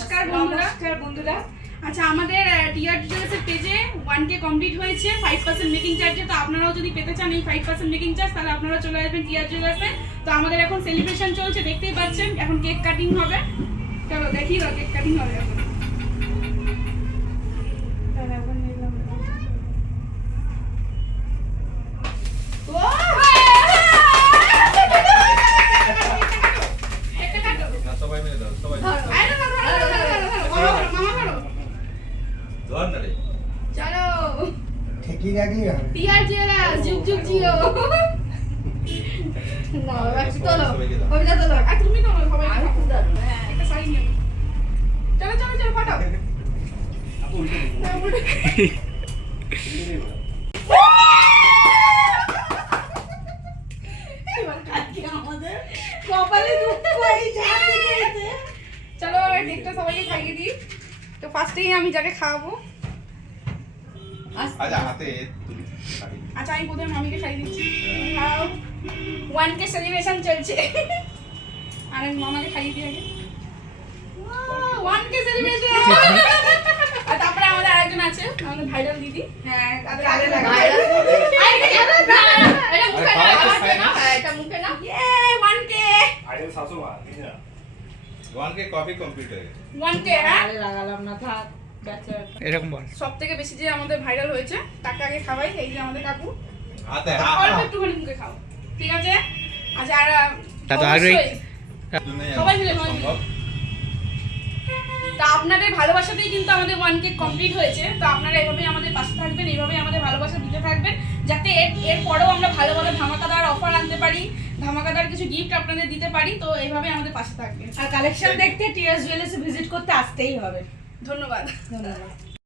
নমস্কার বন্ধুরা। আচ্ছা, আমাদের টিআর জুয়েলার্সের পেজে 1K কমপ্লিট হয়েছে 5% মেকিং চার্জে। তো আপনারাও যদি পেতে চান এই 5% মেকিং চার্জ, তাহলে আপনারা চলে আসবেন টিআর জুয়েলার্সে। তো আমাদের এখন সেলিব্রেশন চলছে, দেখতেই পাচ্ছেন। এখন কেক কাটিং হবে, চলো দেখি কেক কাটিং হবে এখন। চলো ঠিকই রাখলি হবে। টিআর জুয়েলার্স যুগ যুগ জিও। না বাবা চলো ওইটা চলো, আর তুমি তো সবাই একটা শাড়ি নিও। চলো চলো চলো ফাটাও। আমাদের কপালে দুঃখ এই যাচ্ছে। চলো কেকটা সবাইকে খাইয়ে দিই। তো ফার্স্টেই আমি যাকে খাওয়াবো, আচ্ছা হাতে তুলি। আচ্ছা আমি প্রথমে মামিকে খাইয়ে দিচ্ছি। খাও, 1K সেলিব্রেশন চলছে। আর আমি মামাকে খাইয়ে দিই আগে। 1K celebration. আর তারপরে আমাদের আরেকজন আছে, আমাদের ভাইরাল দিদি। হ্যাঁ, তাদের আগে লাগা। এটা মুখে না, এটা মুখে না। ইয়ে 1K। আরে শাশুমা দিনা 1K কপি কমপ্লিট হয়ে গেছে। 1K হ্যাঁ লাগালাম না, থাক এরকম বল। সবথেকে বেশি যে আমাদের ভাইরাল হয়েছে তাকে আগে খাওয়াই। এই যে আমাদের কাকু, হাতে অল্প একটুখানি মুখে খাও, ঠিক আছে? আচ্ছা আর দাদা আগে সবাই মিলে সম্ভব। তা আপনাদের ভালোবাসাতেই কিন্তু আমাদের 1K কমপ্লিট হয়েছে। তো আপনারা এভাবেই আমাদের পাশে থাকবেন, এইভাবেই আমাদের ভালোবাসা দিতে থাকবেন, যাতে এর পরেও আমরা ভালো ভালো ধামাকাদার অফার আনতে পারি, ধামাকাদার কিছু গিফট আপনাদের দিতে পারি। তো এইভাবেই আমাদের পাশে থাকবেন। আর কালেকশন দেখতে টিআর জুয়েলার্সে ভিজিট করতে আসতেই হবে। ধন্যবাদ। ধন্যবাদ।